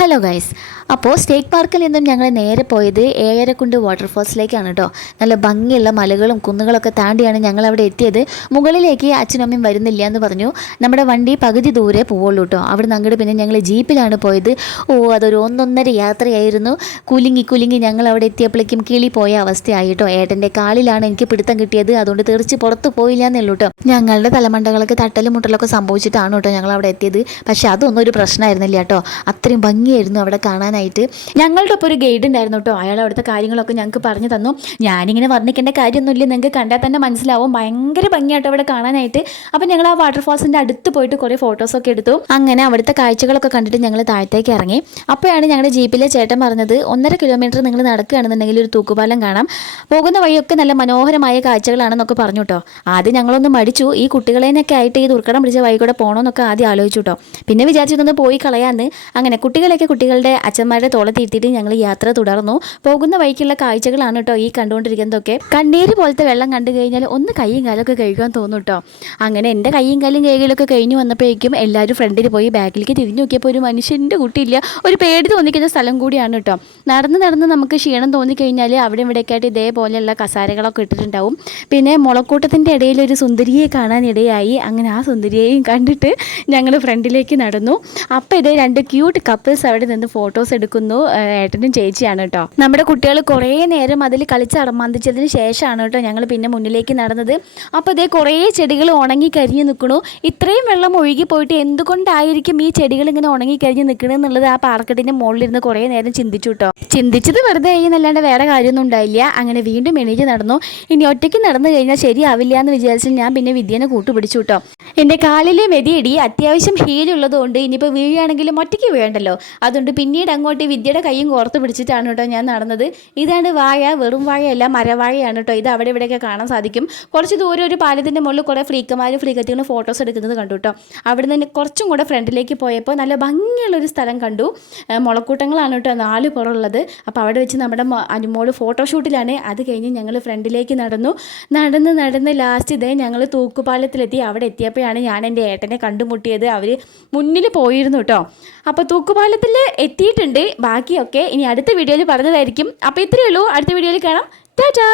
Hello guys, അപ്പോൾ സ്റ്റേക്ക് പാർക്കിൽ നിന്നും ഞങ്ങൾ നേരെ പോയത് ഏഴരക്കുണ്ട് വാട്ടർഫോൾസിലേക്കാണ് കേട്ടോ. നല്ല ഭംഗിയുള്ള മലകളും കുന്നുകളൊക്കെ താണ്ടിയാണ് ഞങ്ങൾ അവിടെ എത്തിയത്. മുകളിലേക്ക് അച്ഛനും അമ്മയും വരുന്നില്ല എന്ന് പറഞ്ഞു. നമ്മുടെ വണ്ടി പകുതി ദൂരെ പോവുള്ളൂ കേട്ടോ. അവിടെ നിന്ന് അങ്ങോട്ട് പിന്നെ ഞങ്ങൾ ജീപ്പിലാണ് പോയത്. അതൊരു 1.5 യാത്രയായിരുന്നു. കുലുങ്ങി ഞങ്ങൾ അവിടെ എത്തിയപ്പോഴേക്കും കിളി പോയ അവസ്ഥയായി കേട്ടോ. ഏട്ടൻ്റെ കാലിലാണ് എനിക്ക് പിടുത്തം കിട്ടിയത്, അതുകൊണ്ട് തെറിച്ച് പുറത്ത് പോയില്ല എന്നുള്ളൂ കേട്ടോ. ഞങ്ങളുടെ തലമണ്ടകളൊക്കെ തട്ടലും മുട്ടലൊക്കെ സംഭവിച്ചിട്ടാണ് കേട്ടോ ഞങ്ങൾ അവിടെ എത്തിയത്. പക്ഷേ അതൊന്നും ഒരു പ്രശ്നമായിരുന്നില്ല കേട്ടോ. അത്രയും ഭംഗിയായിരുന്നു അവിടെ കാണാനായിട്ട്. ഞങ്ങളുടെ ഒപ്പം ഒരു ഗൈഡ് ഉണ്ടായിരുന്നു കേട്ടോ. അയാൾ അവിടുത്തെ കാര്യങ്ങളൊക്കെ ഞങ്ങൾക്ക് പറഞ്ഞു തന്നു. ഞാനിങ്ങനെ വർണ്ണിക്കേണ്ട കാര്യമൊന്നുമില്ല, നിങ്ങൾക്ക് കണ്ടാൽ തന്നെ മനസ്സിലാവും. ഭയങ്കര ഭംഗിയായിട്ട് അവിടെ കാണാനായിട്ട്. അപ്പം ഞങ്ങൾ ആ വാട്ടർഫാൾസിൻ്റെ അടുത്ത് പോയിട്ട് കുറേ ഫോട്ടോസൊക്കെ എടുത്തു. അങ്ങനെ അവിടുത്തെ കാഴ്ചകളൊക്കെ കണ്ടിട്ട് ഞങ്ങൾ താഴത്തേക്ക് ഇറങ്ങി. അപ്പോഴാണ് ഞങ്ങളുടെ ജീപ്പിലെ ചേട്ടൻ പറഞ്ഞത്, 1.5 കിലോമീറ്റർ നിങ്ങൾ നടക്കുകയാണെന്നുണ്ടെങ്കിൽ ഒരു തൂക്കുപാലം കാണാം, പോകുന്ന വഴിയൊക്കെ നല്ല മനോഹരമായ കാഴ്ചകളാണെന്നൊക്കെ പറഞ്ഞു കേട്ടോ. ആദ്യം ഞങ്ങളൊന്ന് മടിച്ചു. ഈ കുട്ടികളെയൊക്കെ ആയിട്ട് ഈ ദുർഘടം പിടിച്ച വഴി കൂടെ പോകണമെന്നൊക്കെ ആദ്യം ആലോചിച്ചു കേട്ടോ. പിന്നെ വിചാരിച്ചതൊന്ന് പോയി കളയാന്ന്. അങ്ങനെ കുട്ടികളൊക്കെ കുട്ടികളുടെ അച്ഛന്മാരുടെ തോളത്തിരുത്തിയിട്ട് ഞങ്ങൾ യാത്ര തുടർന്നു. പോകുന്ന വഴിക്കുള്ള കാഴ്ചകളാണ് കേട്ടോ ഈ കണ്ടുകൊണ്ടിരിക്കുന്നതൊക്കെ. കണ്ണീര് പോലത്തെ വെള്ളം കണ്ടു കഴിഞ്ഞാൽ ഒന്ന് കൈയും കാലൊക്കെ കഴുകാൻ തോന്നും കേട്ടോ. അങ്ങനെ എൻ്റെ കൈയും കാലും കൈകളൊക്കെ കഴിഞ്ഞു വന്നപ്പോഴേക്കും എല്ലാവരും ഫ്രണ്ടിൽ പോയി. ബാക്കിലേക്ക് തിരിഞ്ഞു നോക്കിയപ്പോൾ ഒരു മനുഷ്യൻ്റെ കുട്ടിയില്ല. ഒരു പേടി തോന്നിക്കുന്ന സ്ഥലം കൂടിയാണ് കേട്ടോ. നടന്ന് നമുക്ക് ക്ഷീണം തോന്നിക്കഴിഞ്ഞാൽ അവിടെ ഇവിടെയൊക്കെ ആയിട്ട് ഇതേപോലെയുള്ള കസാരകളൊക്കെ ഇട്ടിട്ടുണ്ടാവും. പിന്നെ മുളക്കൂട്ടത്തിൻ്റെ ഇടയിൽ ഒരു സുന്ദരിയെ കാണാനിടയായി. അങ്ങനെ ആ സുന്ദരിയെയും കണ്ടിട്ട് ഞങ്ങൾ ഫ്രണ്ടിലേക്ക് നടന്നു. അപ്പോൾ ഇതേ 2 ക്യൂട്ട് കപ്പിൾസ് അവിടെ നിന്ന് ഫോട്ടോസ് എടുക്കുന്നു. ഏട്ടനും ചേച്ചിയാണ് കേട്ടോ. നമ്മുടെ കുട്ടികൾ കുറേ നേരം അതിൽ കളിച്ച് അടമാന്തിച്ചതിന് ശേഷമാണ് കേട്ടോ ഞങ്ങൾ പിന്നെ മുന്നിലേക്ക് നടന്നത്. അപ്പോൾ ഇതേ കുറേ ചെടികൾ ഉണങ്ങി കരിഞ്ഞ് നിൽക്കണു. ഇത്രയും വെള്ളം ഒഴുകി പോയിട്ട് എന്തുകൊണ്ടായിരിക്കും ഈ ചെടികൾ ഇങ്ങനെ ഉണങ്ങി കരിഞ്ഞ് നിൽക്കണമെന്നുള്ളത് ആ പാറക്കെട്ടിൻ്റെ മുകളിലിരുന്ന് കുറേ നേരം ചിന്തിച്ചു കേട്ടോ. ചിന്തിച്ചത് വെറുതെ എന്നല്ലാണ്ട് വേറെ കാര്യമൊന്നും ഉണ്ടായില്ല. അങ്ങനെ വീണ്ടും എണീറ്റ് നടന്നു. ഇനി ഒറ്റയ്ക്ക് നടന്നു കഴിഞ്ഞാൽ ശരിയാവില്ല എന്ന് വിചാരിച്ചാൽ ഞാൻ പിന്നെ വിദ്യേനെ കൂട്ടുപിടിച്ചു കേട്ടോ. എൻ്റെ കാലിലെ മെതിയടി അത്യാവശ്യം ഹീലുള്ളതുകൊണ്ട് ഇനിയിപ്പോൾ വീഴുകയാണെങ്കിലും ഒറ്റയ്ക്ക് വീഴണ്ടല്ലോ. അതുകൊണ്ട് പിന്നീട് അങ്ങോട്ട് വിദ്യയുടെ കൈയും കോർത്ത് പിടിച്ചിട്ടാണ് കേട്ടോ ഞാൻ നടന്നത്. ഇതാണ് വാഴ, വെറും വാഴയല്ല, മരവാഴയാണ് കേട്ടോ. ഇത് അവിടെ ഇവിടെയൊക്കെ കാണാൻ സാധിക്കും. കുറച്ച് ദൂരം ഒരു പാലത്തിൻ്റെ മുകളിൽ കുറേ ഫ്രീക്കന്മാരും ഫ്രീക്കത്തികളും ഫോട്ടോസ് എടുക്കുന്നത് കണ്ടു കേട്ടോ. അവിടെ നിന്ന് കുറച്ചും കൂടെ ഫ്രണ്ടിലേക്ക് പോയപ്പോൾ നല്ല ഭംഗിയുള്ളൊരു സ്ഥലം കണ്ടു. മുളക്കൂട്ടങ്ങളാണ് കേട്ടോ 4 പുറമുള്ളത്. അപ്പോൾ അവിടെ വെച്ച് നമ്മുടെ അനുമോള് ഫോട്ടോഷൂട്ടിലാണ്. അത് കഴിഞ്ഞ് ഞങ്ങൾ ഫ്രണ്ടിലേക്ക് നടന്ന് ലാസ്റ്റ് ഇതേ ഞങ്ങൾ തൂക്കുപാലത്തിലെത്തി. അവിടെ എത്തിയപ്പോഴാണ് ഞാൻ എൻ്റെ ഏട്ടനെ കണ്ടുമുട്ടിയത്. അവർ മുന്നിൽ പോയിരുന്നു കേട്ടോ. അപ്പോൾ തൂക്കുപാലത്തിൽ എത്തിയിട്ടുണ്ട്. ബാക്കിയൊക്കെ ഇനി അടുത്ത വീഡിയോയിൽ പറഞ്ഞതായിരിക്കും. അപ്പോൾ ഇത്രയേ ഉള്ളൂ. അടുത്ത വീഡിയോയിൽ കാണാം. ടാറ്റാ.